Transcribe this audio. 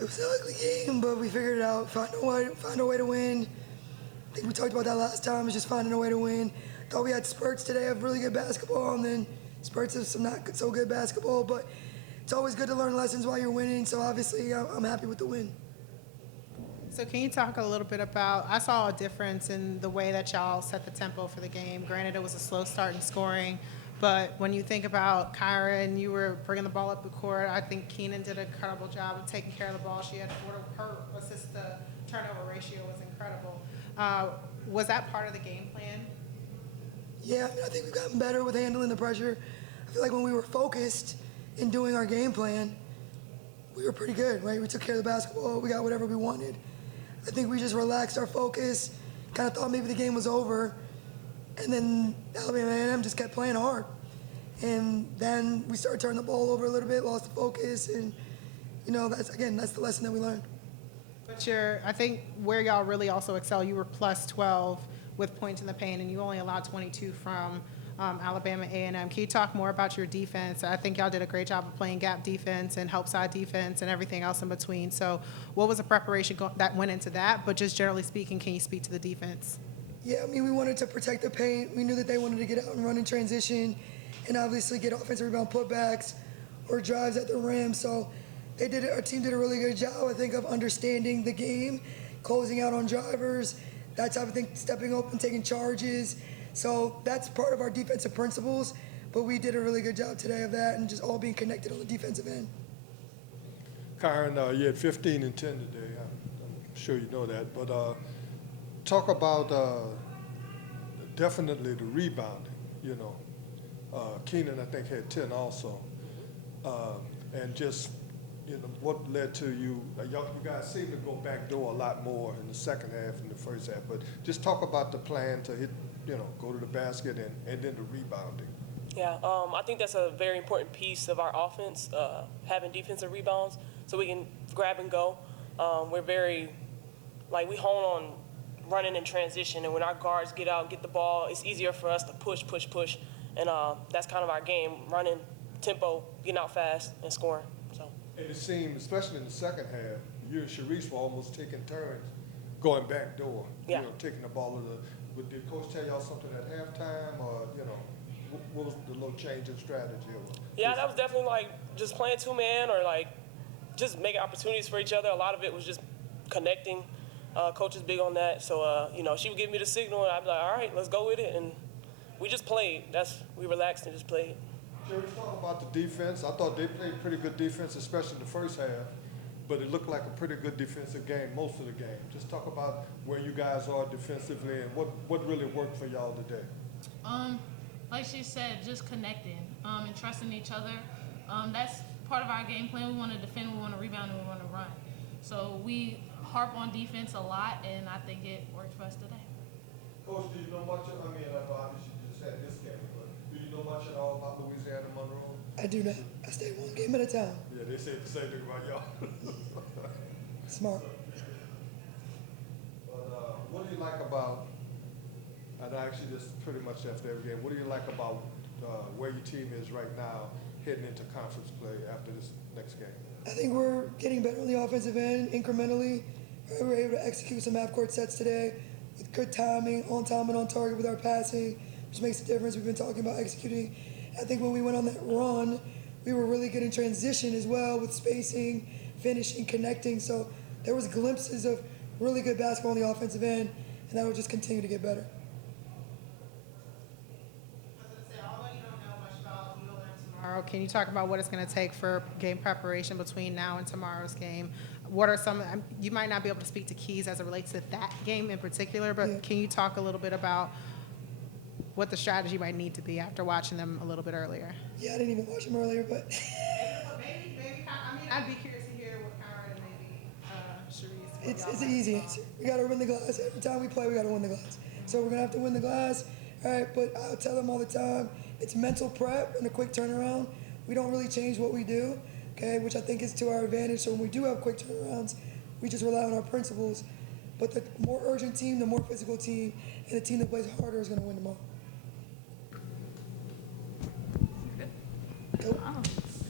It was an ugly game, but we figured it out. Find a way to win. I think we talked about that last time. It's just finding a way to win. Thought we had spurts today of really good basketball, and then spurts of some not so good basketball. But it's always good to learn lessons while you're winning. So obviously, I'm happy with the win. So can you talk a little bit about, I saw a difference in the way that y'all set the tempo for the game. Granted, it was a slow start in scoring, but when you think about Kyren, you were bringing the ball up the court. I think Keenan did an incredible job of taking care of the ball. She had her assist to turnover ratio was incredible. Was that part of the game plan? Yeah, I think we've gotten better with handling the pressure. I feel like when we were focused in doing our game plan, we were pretty good, right? We took care of the basketball. We got whatever we wanted. I think we just relaxed our focus, kind of thought maybe the game was over, and then Alabama A&M just kept playing hard. And then we started turning the ball over a little bit, lost the focus, and, that's the lesson that we learned. But I think where y'all really also excel, you were plus 12 with points in the paint, and you only allowed 22 from Alabama A&M. Can you talk more about your defense? I think y'all did a great job of playing gap defense and help side defense and everything else in between. So what was the preparation that went into that? But just generally speaking, can you speak to the defense? Yeah, we wanted to protect the paint. We knew that they wanted to get out and run in transition and obviously get offensive rebound putbacks or drives at the rim. So our team did a really good job, I think, of understanding the game, closing out on drivers, that type of thing, stepping up and taking charges. So that's part of our defensive principles, but we did a really good job today of that and just all being connected on the defensive end. Kyren, you had 15 and 10 today. I'm sure you know that. But talk about definitely the rebounding, Keenan, I think, had 10 also. And just, what led to you guys seem to go back door a lot more in the second half and the first half. But just talk about the plan to hit, go to the basket and then the rebounding. Yeah, I think that's a very important piece of our offense, having defensive rebounds so we can grab and go. We're very, we hone on running in transition, and when our guards get out and get the ball, it's easier for us to push. And that's kind of our game, running tempo, getting out fast, and scoring. And it seemed, especially in the second half, you and Sherese were almost taking turns going back door, taking the ball did Coach tell y'all something at halftime, or, what was the little change in strategy? Yeah, that was definitely just playing two-man or just making opportunities for each other. A lot of it was just connecting. Coach is big on that. So, she would give me the signal, and I'd be like, all right, let's go with it. And we just played. We relaxed and just played. Sherese, talk about the defense. I thought they played pretty good defense, especially in the first half, but it looked like a pretty good defensive game most of the game. Just talk about where you guys are defensively and what really worked for y'all today. Like she said, just connecting and trusting each other. That's part of our game plan. We want to defend, we want to rebound, and we want to run. So we harp on defense a lot, and I think it worked for us today. Coach, do you know much obviously you just had this game, but do you know much at all about Louisiana Monroe? I do not. I stay one game at a time. Yeah, they said the same thing about y'all. Smart. But what do you like about, and actually this pretty much after every game, what do you like about where your team is right now heading into conference play after this next game? I think we're getting better on the offensive end incrementally. We were able to execute some half-court sets today with good timing, on time and on target with our passing, which makes a difference. We've been talking about executing. I think when we went on that run, we were really good in transition as well with spacing, finishing, connecting. So there was glimpses of really good basketball on the offensive end, and that will just continue to get better. Tomorrow, can you talk about what it's going to take for game preparation between now and tomorrow's game? What are some, you might not be able to speak to keys as it relates to that game in particular, but Can you talk a little bit about what the strategy might need to be after watching them a little bit earlier? Yeah, I didn't even watch them earlier, but maybe, I'd be curious to hear what Kyren and maybe Sherese. It's an easy answer. We got to win the glass. Every time we play, we got to win the glass. So we're going to have to win the glass. All right, but I'll tell them all the time, it's mental prep and a quick turnaround. We don't really change what we do, okay, which I think is to our advantage. So when we do have quick turnarounds, we just rely on our principles. But the more urgent team, the more physical team, and the team that plays harder is going to win tomorrow. Good. Cool.